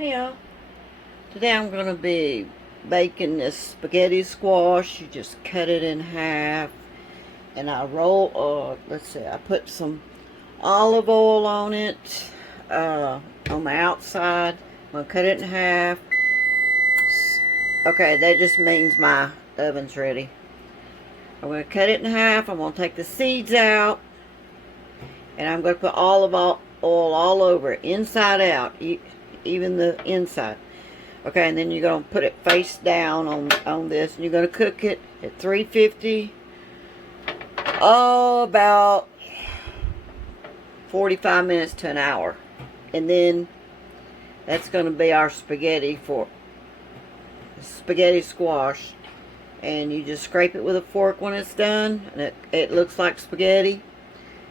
Hey y'all. Today I'm going to be baking this spaghetti squash. You just cut it in half. And I let's see, I put some olive oil on it. On the outside. I'm going to cut it in half. Okay, that just means my oven's ready. I'm going to cut it in half. I'm going to take the seeds out. And I'm going to put olive oil all over it, inside out, even the inside. Okay, and then you're going to put it face down on this, and you're going to cook it at 350, about 45 minutes to an hour. And then that's going to be our spaghetti squash. And you just scrape it with a fork when it's done, and it looks like spaghetti.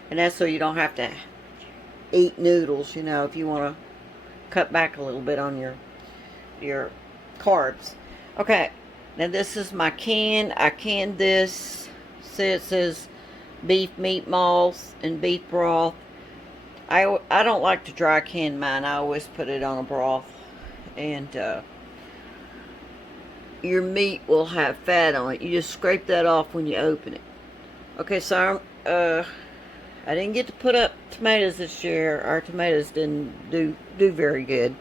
And that's so you don't have to eat noodles, you know, if you want to cut back a little bit on your carbs. Okay, now this is my can. I canned this. See, it says beef meatballs and beef broth. I don't like to dry can mine. I always put it on a broth. And your meat will have fat on it. You just scrape that off when you open it. Okay, so I didn't get to put up tomatoes this year. Our tomatoes didn't do very good.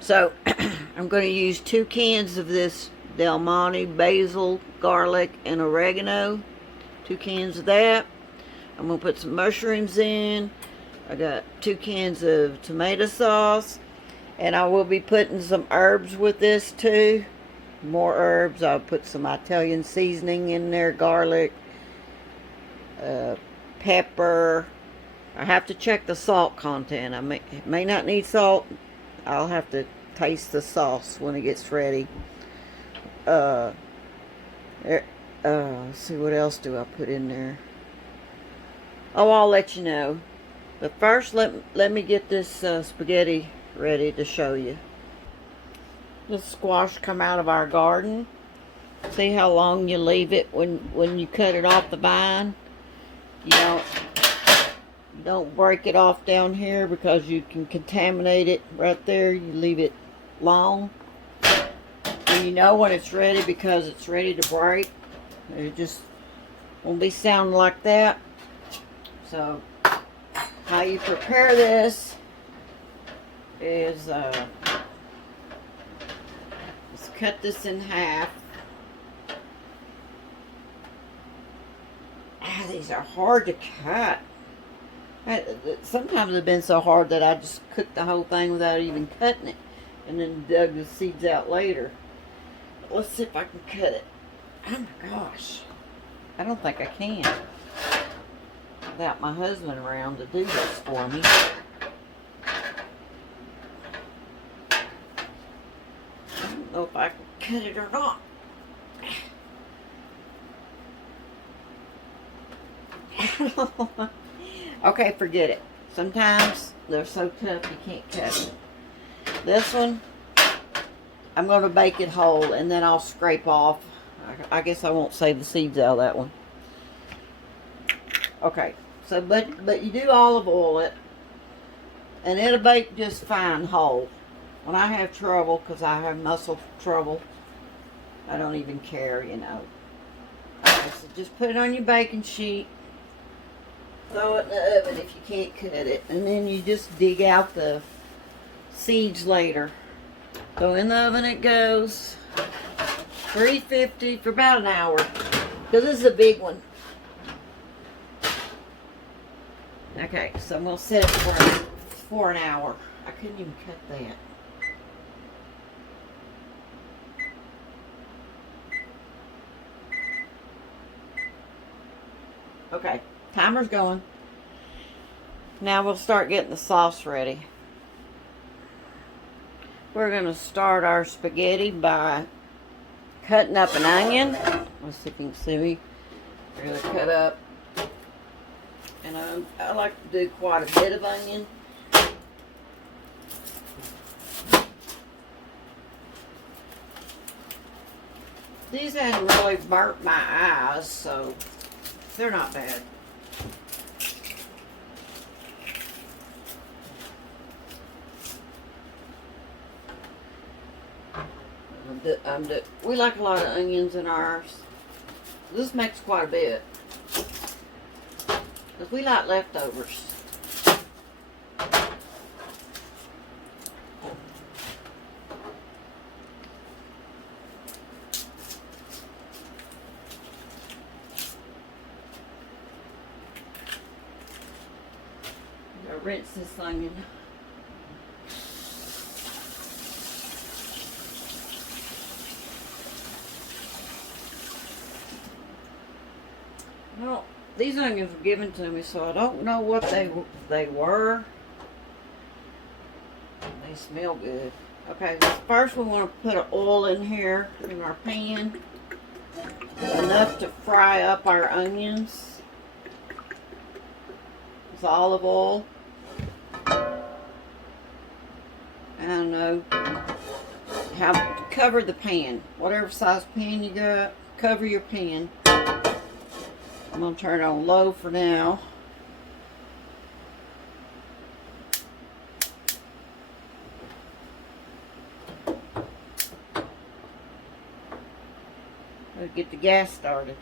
So I'm going to use 2 cans of this Del Monte basil, garlic, and oregano. 2 cans of that. I'm going to put some mushrooms in. I got 2 cans of tomato sauce. And I will be putting some herbs with this too. More herbs. I'll put some Italian seasoning in there. Garlic. Pepper. I have to check the salt content. I may not need salt. I'll have to taste the sauce when it gets ready. Let's see, what else do I put in there? Oh, I'll let you know. But first, let me get this spaghetti ready to show you. This squash come out of our garden. See how long you leave it when you cut it off the vine? You don't break it off down here because you can contaminate it right there. You leave it long. And you know when it's ready because it's ready to break. It just won't be sounding like that. So, how you prepare this is just cut this in half. These are hard to cut. Sometimes they've been so hard that I just cooked the whole thing without even cutting it, and then dug the seeds out later. But let's see if I can cut it. Oh my gosh, I don't think I can without my husband around to do this for me. I don't know if I can cut it or not. Okay, forget it. Sometimes they're so tough you can't cut them. This one, I'm going to bake it whole and then I'll scrape off. I guess I won't save the seeds out of that one. Okay, so but you do olive oil it and it'll bake just fine whole. When I have trouble, because I have muscle trouble, I don't even care, you know. Okay, so just put it on your baking sheet. Throw it in the oven if you can't cut it. And then you just dig out the seeds later. So in the oven it goes. 350 for about an hour. Because this is a big one. Okay, so I'm going to set it for an hour. I couldn't even cut that. Okay. Timer's going. Now we'll start getting the sauce ready. We're going to start our spaghetti by cutting up an onion. Let's see if you can see me. We're going to cut up. And I like to do quite a bit of onion. These hadn't really burnt my eyes, so they're not bad. We like a lot of onions in ours. This makes quite a bit. Because we like leftovers. Rinse this onion. Well, these onions were given to me, so I don't know what they were. They smell good. Okay, first we want to put an oil in here in our pan. Enough to fry up our onions. It's olive oil. I don't know how to cover the pan. Whatever size pan you got, cover your pan. I'm going to turn it on low for now. Let's get the gas started.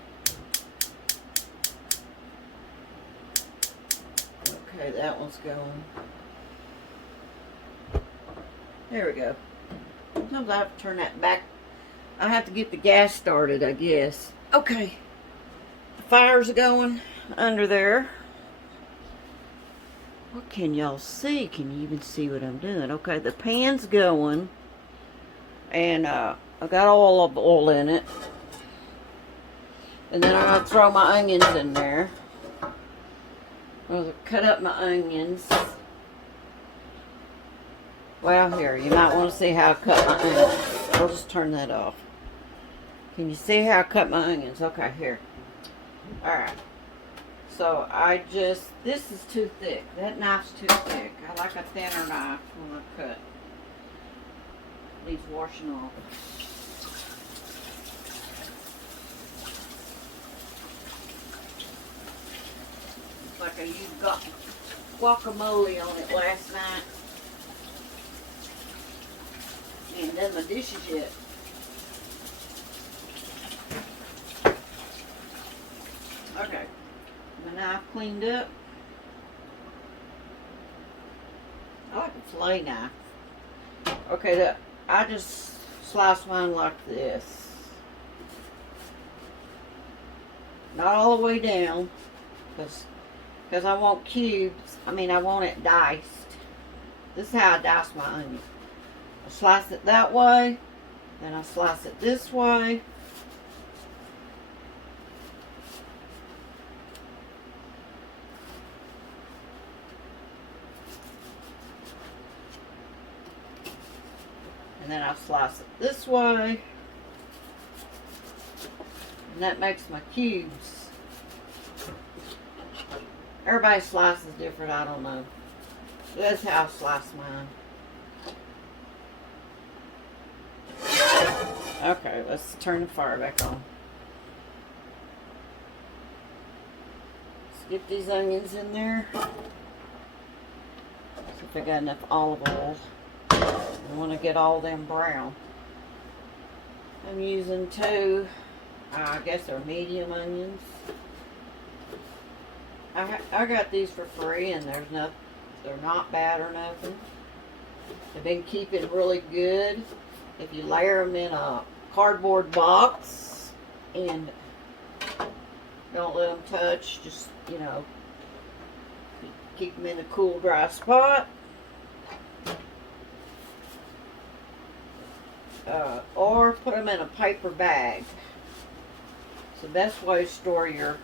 Okay, that one's going. There we go. Sometimes I have to turn that back. I have to get the gas started, I guess. Okay. The fires are going under there. What can y'all see? Can you even see what I'm doing? Okay, the pan's going. And I got all of the oil in it. And then I'm going to throw my onions in there. I'm going to cut up my onions. Well, here, you might want to see how I cut my onions. I'll just turn that off. Can you see how I cut my onions? Okay, here. Alright. So, this is too thick. That knife's too thick. I like a thinner knife when I cut. Needs washing off. Looks like I used guacamole on it last night. Ain't done my dishes yet. Okay, my knife cleaned up. I like a fillet knife. Okay, look, I just slice mine like this. Not all the way down, because I want cubes. I want it diced. This is how I dice my onion. I slice it that way, then I slice it this way. And then I slice it this way. And that makes my cubes. Everybody slices different, I don't know. That's how I slice mine. Okay, let's turn the fire back on. Let's get these onions in there. See if I got enough olive oil. I want to get all them brown. I'm using two, I guess they're medium onions. I got these for free, and they're not bad or nothing. They've been keeping really good. If you layer them in a cardboard box and don't let them touch, just, keep them in a cool, dry spot. Or put them in a paper bag. It's the best way to store your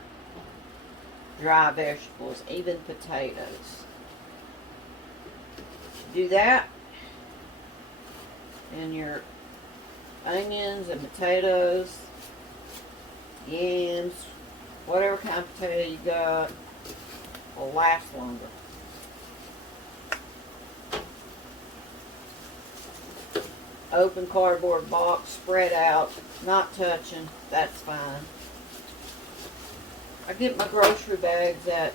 dry vegetables, even potatoes. Do that, and your onions and potatoes, yams, whatever kind of potato you got, will last longer. Open cardboard box, spread out, not touching, that's fine. I get my grocery bags at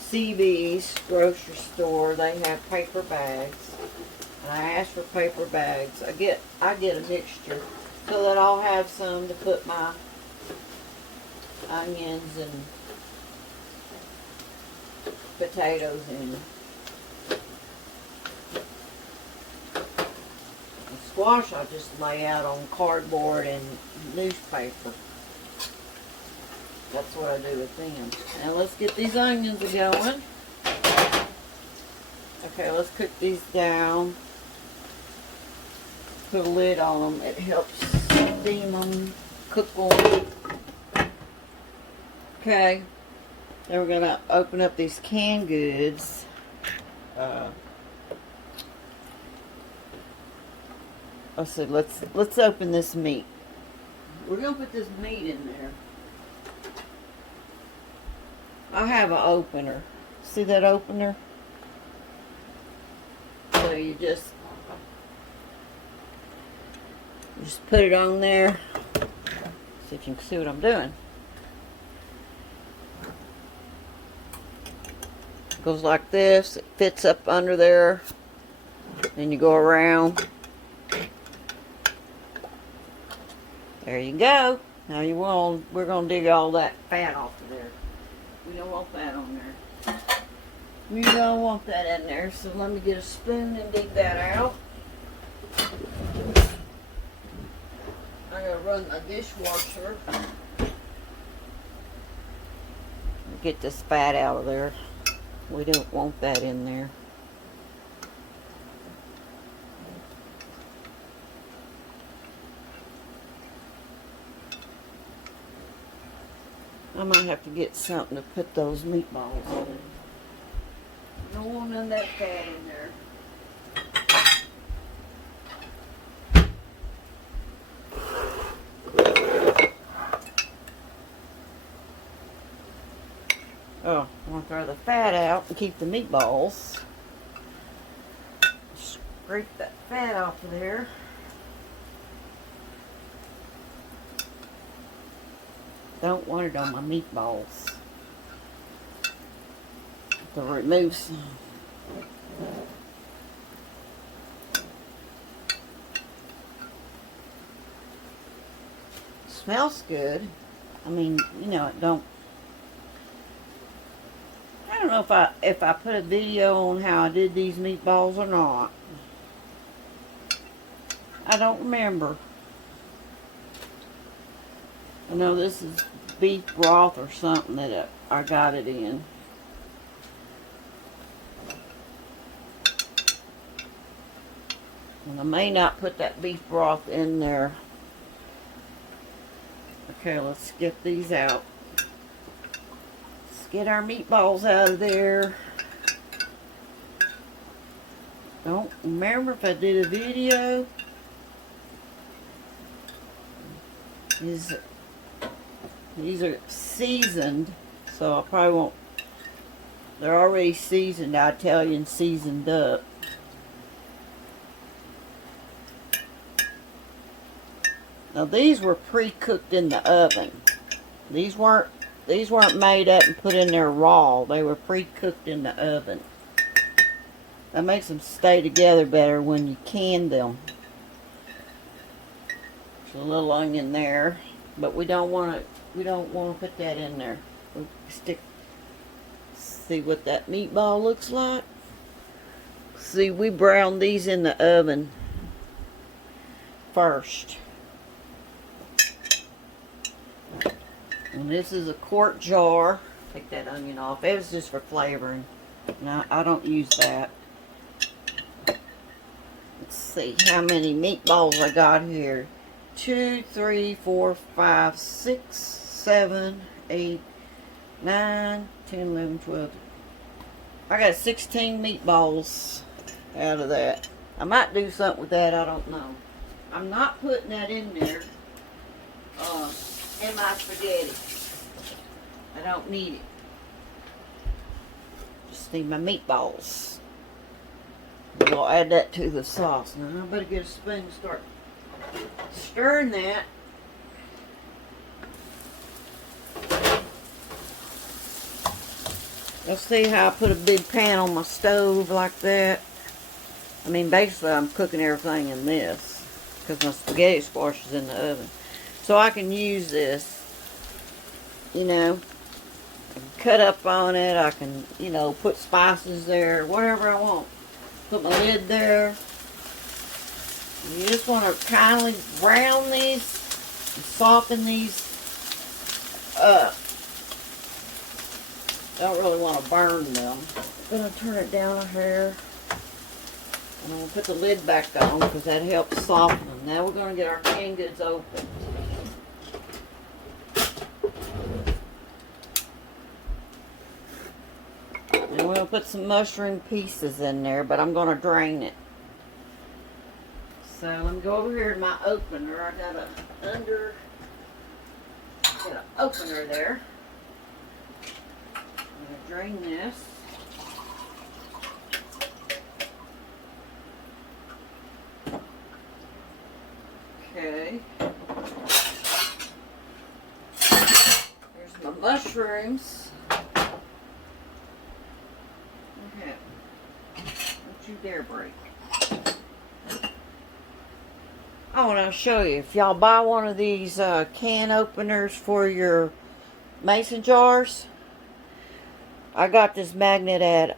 CB's grocery store. They have paper bags. And I asked for paper bags. I get a mixture so that I'll have some to put my onions and potatoes in. The squash I just lay out on cardboard and newspaper. That's what I do with them. Now let's get these onions going. Okay, let's cook these down. Put a lid on them. It helps steam them, cook them. Okay. Then we're gonna open up these canned goods. Let's see. Let's open this meat. We're gonna put this meat in there. I have an opener. See that opener? So you just put it on there. See if you can see what I'm doing. It goes like this. It fits up under there. Then you go around. There you go. Now we're gonna dig all that fat off of there. We don't want that on there. We don't want that in there. So let me get a spoon and dig that out. I'm gonna run my dishwasher. Get this fat out of there. We don't want that in there. I might have to get something to put those meatballs in. Don't want none of that fat in there. Oh, I'm going to throw the fat out and keep the meatballs. Scrape that fat off of there. Don't want it on my meatballs. To remove some. Smells good. I mean, you know, it don't. I don't know if I put a video on how I did these meatballs or not. I don't remember. I know this is beef broth or something that I got it in. And I may not put that beef broth in there. Okay, let's get these out. Let's get our meatballs out of there. Don't remember if I did a video. These are seasoned, so I probably won't. They're already seasoned, Italian seasoned up. Now these were pre-cooked in the oven. These weren't made up and put in there raw. They were pre-cooked in the oven. That makes them stay together better when you can them. There's a little onion there, but we don't want to put that in there. We see what that meatball looks like. See, we browned these in the oven first. And this is a quart jar. Take that onion off. It was just for flavoring. No, I don't use that. Let's see how many meatballs I got here. 2, 3, 4, 5, 6, 7, 8, 9, 10, 11, 12. I got 16 meatballs out of that. I might do something with that. I don't know. I'm not putting that in there in my spaghetti. I don't need it. Just need my meatballs. We'll add that to the sauce. Now I better get a spoon and start stirring that. You'll see how I put a big pan on my stove like that. I mean, basically I'm cooking everything in this because my spaghetti squash is in the oven. So I can use this, you know, I can cut up on it. I can, you know, put spices there, whatever I want. Put my lid there. You just want to kindly brown these and soften these up. Don't really want to burn them. I'm going to turn it down here. And I'm going to put the lid back on because that helps soften them. Now we're going to get our canned goods open. And we're going to put some mushroom pieces in there, but I'm going to drain it. So let me go over here to my opener. I got an opener there. I'm going to drain this. Okay. There's my mushrooms. Okay. Don't you dare break. I want to show you. If y'all buy one of these can openers for your mason jars, I got this magnet at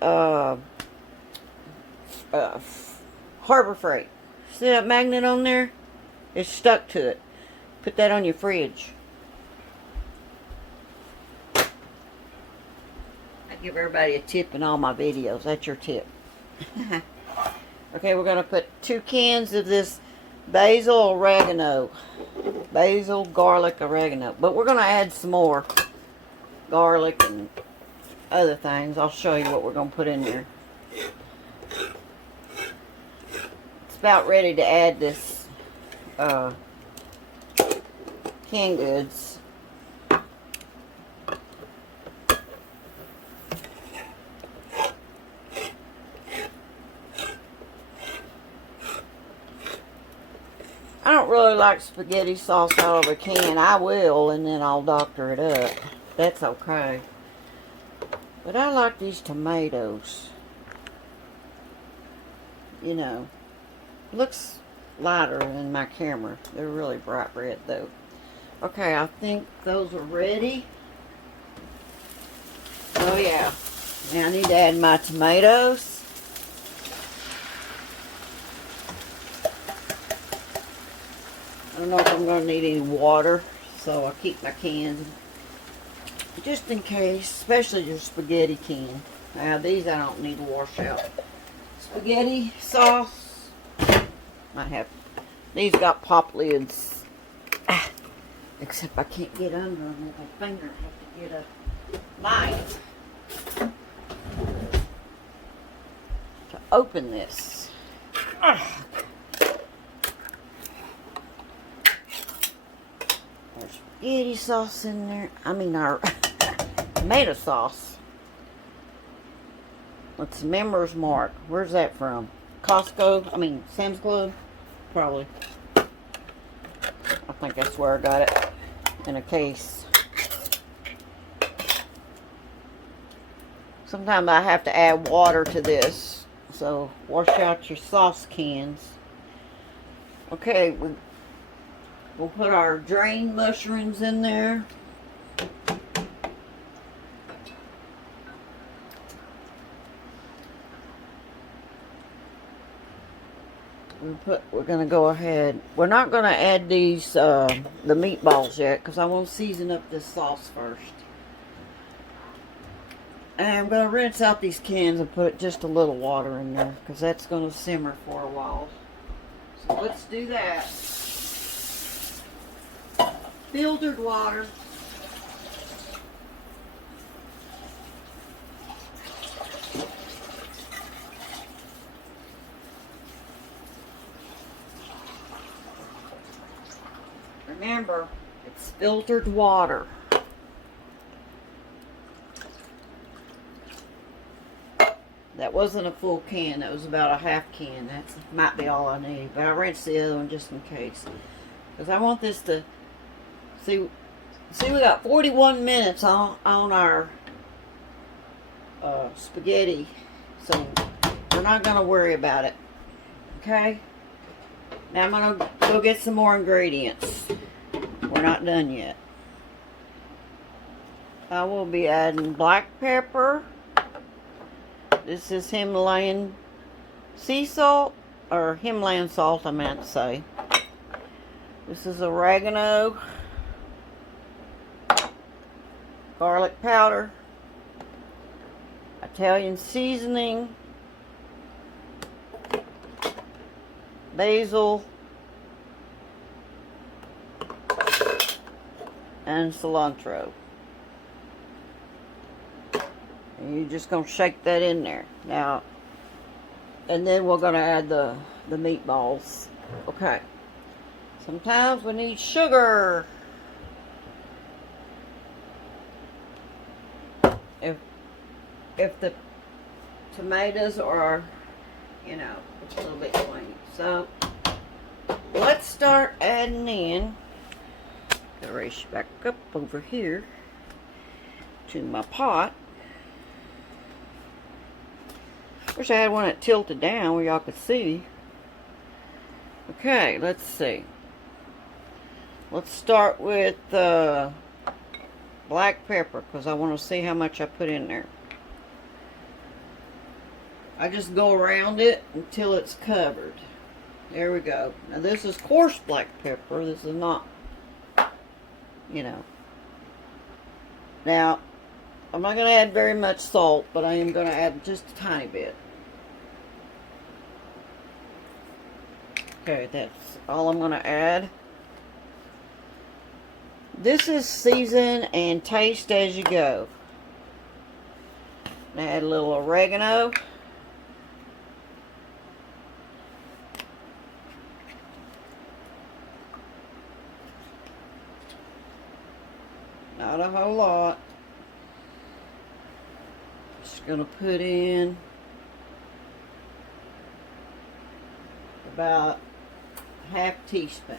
Harbor Freight. See that magnet on there? It's stuck to it. Put that on your fridge. I give everybody a tip in all my videos. That's your tip. Okay, we're going to put 2 cans of this basil oregano. Basil, garlic, oregano. But we're going to add some more garlic and other things. I'll show you what we're going to put in there. It's about ready to add this canned goods. I don't really like spaghetti sauce out of a can. I will, and then I'll doctor it up. That's okay. But I like these tomatoes. You know, looks lighter than my camera. They're really bright red though. Okay, I think those are ready. Oh yeah. Now I need to add my tomatoes. I don't know if I'm going to need any water, so I'll keep my cans just in case, especially your spaghetti can. Now these I don't need to wash out. Spaghetti sauce. Might have, these got pop lids. Except I can't get under them with my finger. I have to get a knife to open this. There's spaghetti sauce in there. I mean our tomato sauce. It's Member's Mark. Where's that from? Costco? I mean Sam's Club? Probably. I think that's where I got it. In a case. Sometimes I have to add water to this. So wash out your sauce cans. Okay, we'll put our drained mushrooms in there. We're going to go ahead. We're not going to add these, the meatballs yet, because I want to season up this sauce first. And I'm going to rinse out these cans and put just a little water in there, because that's going to simmer for a while. So let's do that. Filtered water. Remember, it's filtered water. That wasn't a full can. That was about a half can. That might be all I need. But I rinsed the other one just in case. Because I want this to... See, we got 41 minutes on our spaghetti. So, we're not going to worry about it. Okay. Now I'm going to go get some more ingredients. We're not done yet. I will be adding black pepper. This is Himalayan sea salt, or Himalayan salt I meant to say. This is oregano, garlic powder, Italian seasoning, basil, and cilantro. And you're just going to shake that in there. Now, and then we're going to add the meatballs. Okay. Sometimes we need sugar. If the tomatoes are, you know, a little bit clean. So, let's start adding in. I'll race back up over here to my pot. Wish I had one that tilted down where y'all could see. Okay, let's see. Let's start with black pepper because I want to see how much I put in there. I just go around it until it's covered. There we go. Now this is coarse black pepper. This is not, you know. Now, I'm not going to add very much salt, but I am going to add just a tiny bit. Okay, that's all I'm going to add. This is season and taste as you go. Now add a little oregano. Not a whole lot. Just gonna put in about half teaspoon.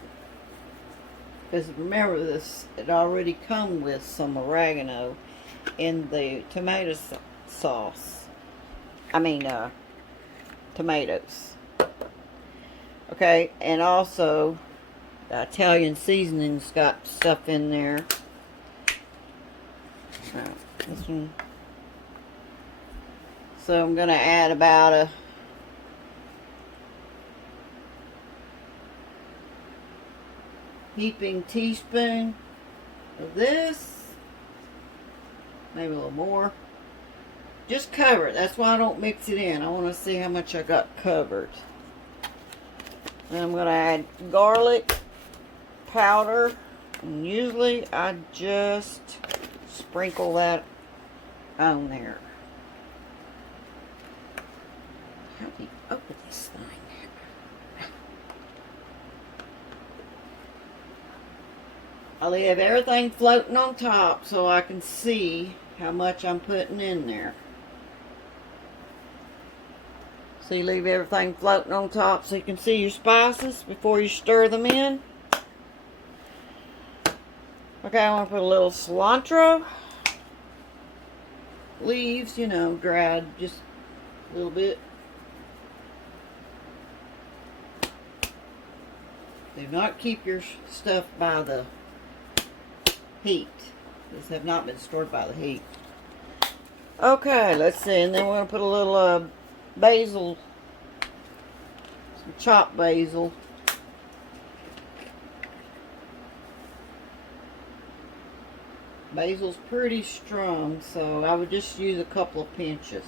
Because remember this, it already come with some oregano in the tomato sauce. I mean, tomatoes. Okay, and also the Italian seasoning's got stuff in there. This one. So I'm going to add about a heaping teaspoon of this. Maybe a little more. Just cover it. That's why I don't mix it in. I want to see how much I got covered. Then I'm going to add garlic powder. And usually I just sprinkle that on there. How do you open this thing? I leave everything floating on top so I can see how much I'm putting in there. So you leave everything floating on top so you can see your spices before you stir them in. Okay, I want to put a little cilantro. Leaves, you know, dried just a little bit. Do not keep your stuff by the heat. These have not been stored by the heat. Okay, let's see. And then we're going to put a little basil. Some chopped basil. Basil's pretty strong, so I would just use a couple of pinches.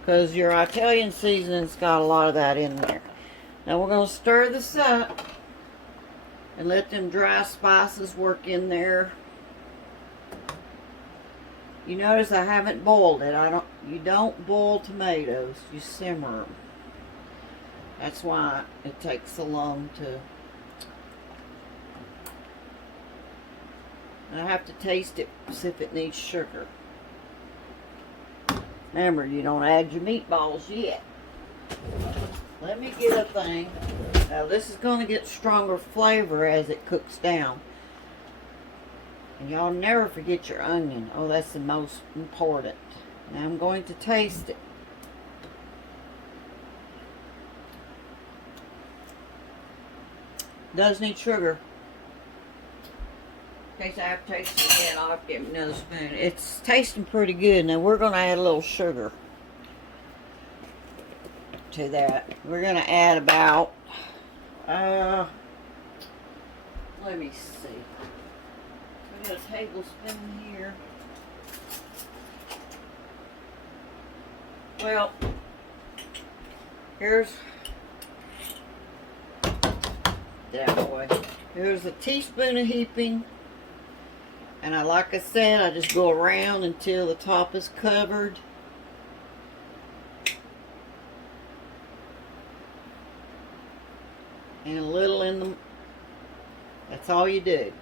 Because your Italian seasoning's got a lot of that in there. Now we're going to stir this up and let them dry spices work in there. You notice I haven't boiled it. You don't boil tomatoes, you simmer them. That's why it takes so long to. I have to taste it, see if it needs sugar. Remember, you don't add your meatballs yet. Let me get a thing. Now this is going to get stronger flavor as it cooks down. And y'all never forget your onion. Oh, that's the most important. Now I'm going to taste it. Does need sugar. In case I have to taste it again, I'll have to get another spoon. It's tasting pretty good. Now we're going to add a little sugar to that. We're going to add about, let me see. We got a tablespoon here. Well, here's that boy. Here's a teaspoon of heaping. And like I said, I just go around until the top is covered. And a little in the, that's all you do.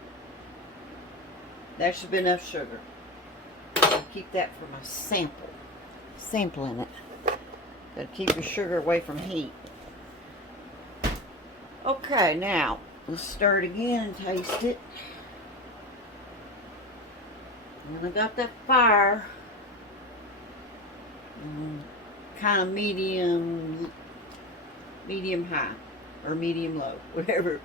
That should be enough sugar. I'll keep that for my sampling it. Gotta keep your sugar away from heat. Okay, now let's stir it again and taste it. And I got that fire kind of medium high or medium low, whatever.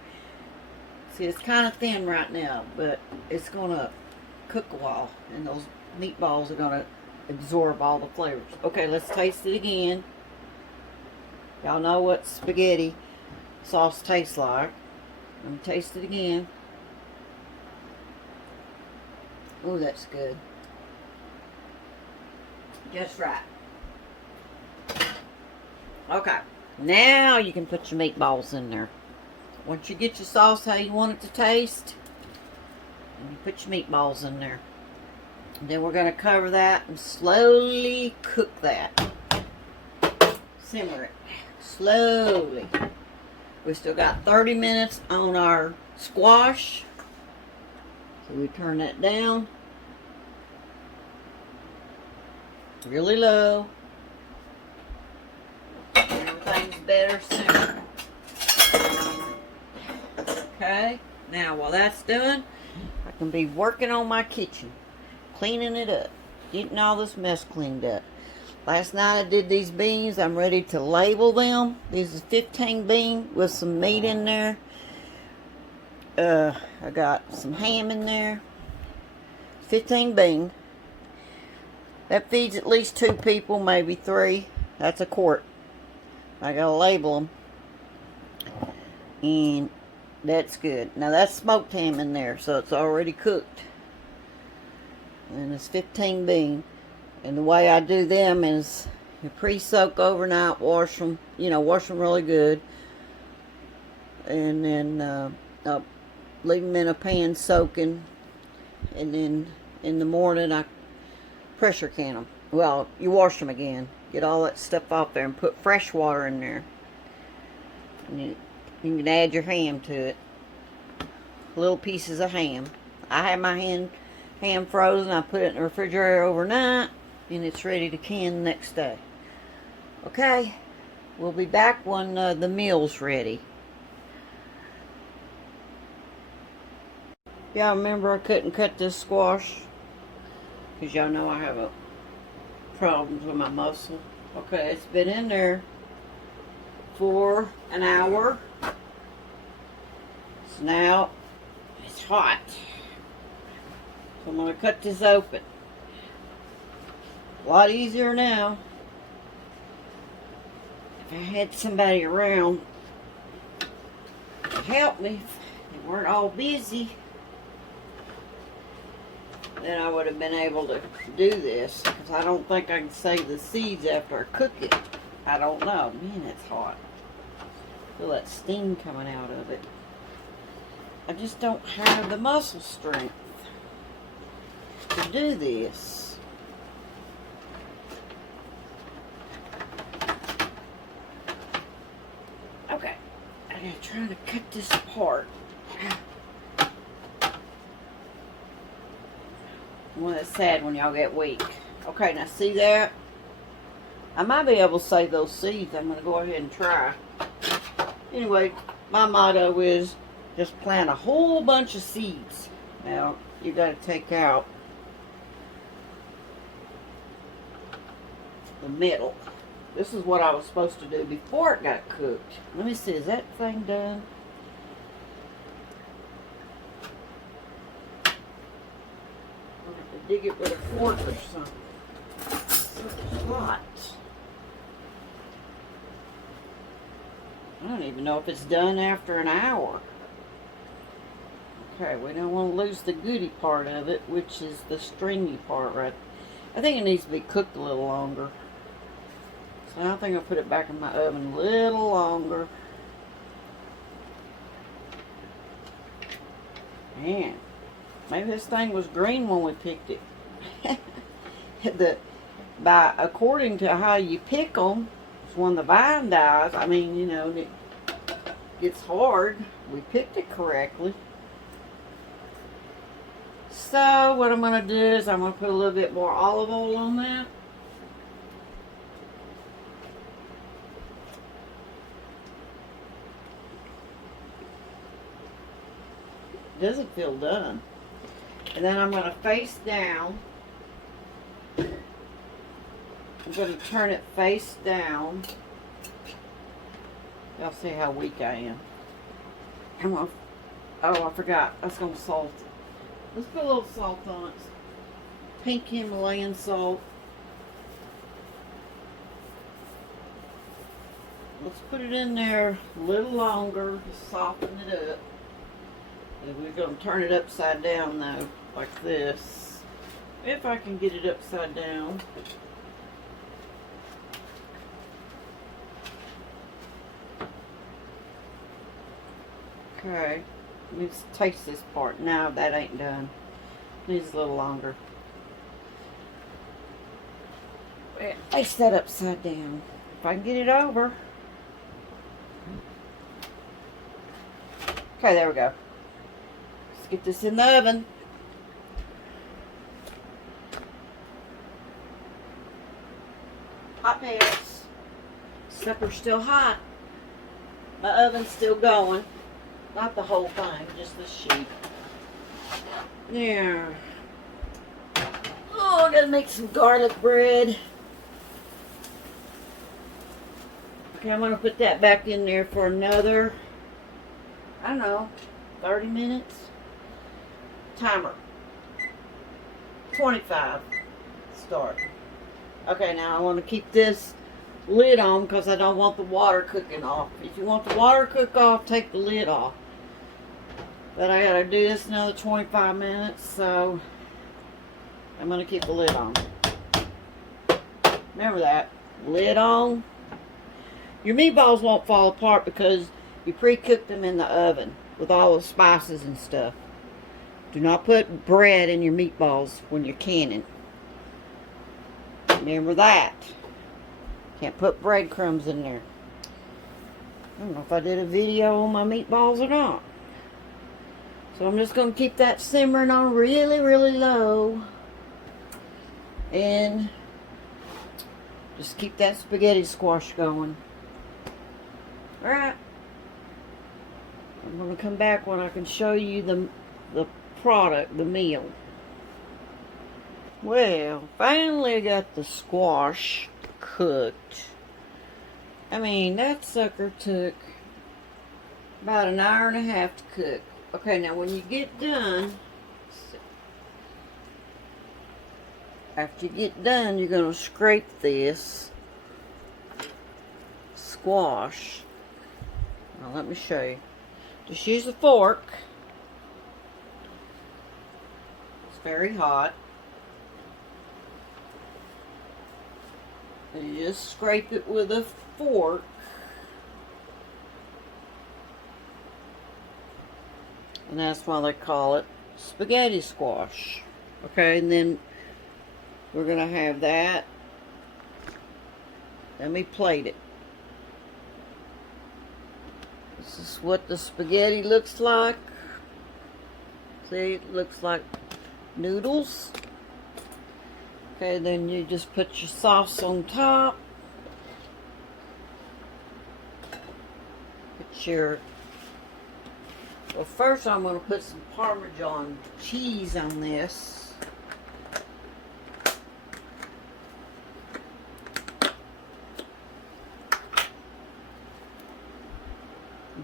See, it's kind of thin right now, but it's gonna cook a while, and those meatballs are gonna absorb all the flavors. Okay, let's taste it again. Y'all know what spaghetti sauce tastes like. Let me taste it again. Oh, that's good. Just right. Okay, now you can put your meatballs in there. Once you get your sauce how you want it to taste, you put your meatballs in there. And then we're going to cover that and slowly cook that. Simmer it slowly. We still got 30 minutes on our squash. So we turn that down really low. Everything's better simmer. Okay, now while that's done, I can be working on my kitchen, cleaning it up, getting all this mess cleaned up. Last night I did these beans. I'm ready to label them. These is 15 bean with some meat in there. I got some ham in there. 15 bean. That feeds at least 2 people, maybe 3. That's a quart. I gotta label them. And that's good. Now that's smoked ham in there, so it's already cooked. And it's 15 bean. And the way I do them is you pre-soak overnight, wash them, wash them really good. And then leave them in a pan soaking. And then in the morning I pressure can them. Well, you wash them again. Get all that stuff off there and put fresh water in there. And you can add your ham to it. Little pieces of ham. I have my ham frozen. I put it in the refrigerator overnight. And it's ready to can the next day. Okay. We'll be back when the meal's ready. Y'all remember I couldn't cut this squash? Because y'all know I have a problems with my muscle. Okay, it's been in there for an hour. So now it's hot. So I'm going to cut this open. A lot easier now. If I had somebody around to help me, if they weren't all busy, then I would have been able to do this. Because I don't think I can save the seeds after I cook it. I don't know. Man, it's hot. Feel that steam coming out of it. I just don't have the muscle strength to do this. Okay, I gotta try to cut this apart. Well, it's sad when y'all get weak. Okay, now see that? I might be able to save those seeds. I'm gonna go ahead and try. Anyway, my motto is just plant a whole bunch of seeds. Now, you gotta take out the middle. This is what I was supposed to do before it got cooked. Let me see, is that thing done? dig it with a fork or something. It's so hot. I don't even know if it's done after an hour. Okay, we don't want to lose the goody part of it, which is the stringy part, right? I think it needs to be cooked a little longer. So I think I'll put it back in my oven a little longer. Man, maybe this thing was green when we picked it. According to how you pick them, it's when the vine dies. I mean, you know, it gets hard. We picked it correctly. So what I'm going to do is I'm going to put a little bit more olive oil on that. Doesn't feel done. And then I'm going to face down. I'm going to turn it face down. Y'all see how weak I am. Oh, I forgot. I was going to salt it. Let's put a little salt on it. Pink Himalayan salt. Let's put it in there a little longer to soften it up. And we're going to turn it upside down though, like this. If I can get it upside down. Okay, let's taste this part. No, that ain't done. Needs a little longer. Place that upside down. If I can get it over. Okay, there we go. Let's get this in the oven. Hot pants. Supper's still hot. My oven's still going. Not the whole thing, just the sheet. There. Oh, I gotta make some garlic bread. Okay, I'm gonna put that back in there for another, I don't know, 30 minutes. Timer. 25. Start. Okay, now I want to keep this lid on because I don't want the water cooking off. If you want the water to cook off, take the lid off. But I gotta do this another 25 minutes, so I'm gonna keep the lid on. Remember that. Lid on. Your meatballs won't fall apart because you pre-cooked them in the oven with all the spices and stuff. Do not put bread in your meatballs when you're canning. Remember that. Can't put breadcrumbs in there. I don't know if I did a video on my meatballs or not. So I'm just going to keep that simmering on really, really low. And just keep that spaghetti squash going. Alright. I'm going to come back when I can show you the product, the meal. Well, finally got the squash cooked. I mean, that sucker took about an hour and a half to cook. Okay, now when you get done, after you get done, you're going to scrape this squash. Now let me show you. Just use a fork. It's very hot. And you just scrape it with a fork. And that's why they call it spaghetti squash. Okay, and then we're going to have that. Let me plate it. This is what the spaghetti looks like. See, it looks like noodles. Okay, then you just put your sauce on top. Put your... Well, first I'm going to put some Parmesan cheese on this.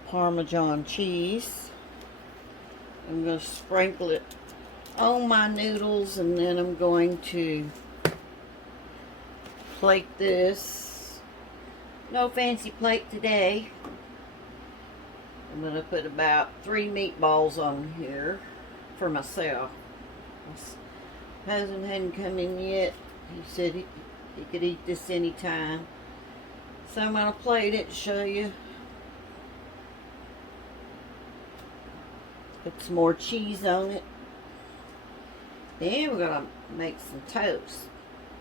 Parmesan cheese. I'm going to sprinkle it on my noodles, and then I'm going to plate this. No fancy plate today. I'm going to put about 3 meatballs on here for myself. My husband hadn't come in yet. He said he could eat this anytime. So I'm going to plate it, show you. Put some more cheese on it. Then we're going to make some toast.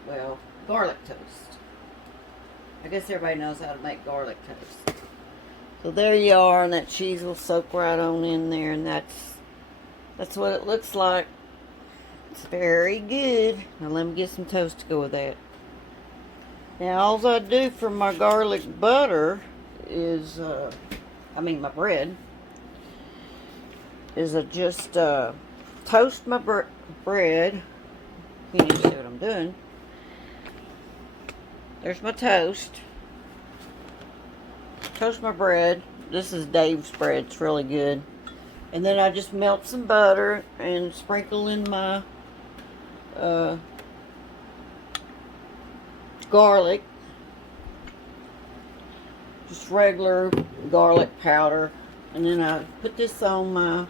Well, garlic toast. I guess everybody knows how to make garlic toast. So there you are, and that cheese will soak right on in there, and that's what it looks like. It's very good. Now let me get some toast to go with that. Now all I do for my garlic butter is, my bread, is I just toast my bread. You need to see what I'm doing. There's my toast. Toast my bread. This is Dave's bread. It's really good. And then I just melt some butter and sprinkle in my garlic. Just regular garlic powder. And then I put this on my...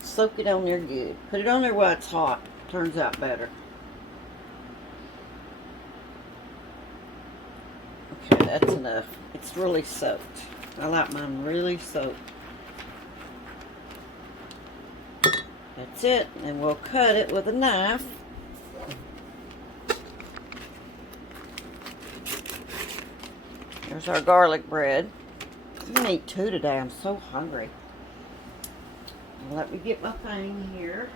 Soak it on there good. Put it on there while it's hot. Turns out better. Okay, that's enough. It's really soaked. I like mine really soaked. That's it. And we'll cut it with a knife. There's our garlic bread. I'm going to eat 2 today. I'm so hungry. Now let me get my thing here.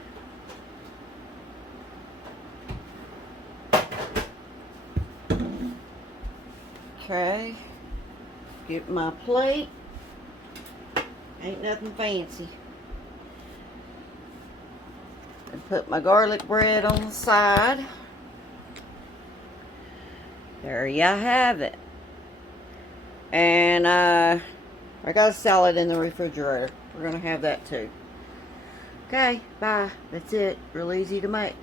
Okay. Get my plate. Ain't nothing fancy. And put my garlic bread on the side. There you have it. And I got a salad in the refrigerator. We're going to have that too. Okay, bye. That's it. Real easy to make.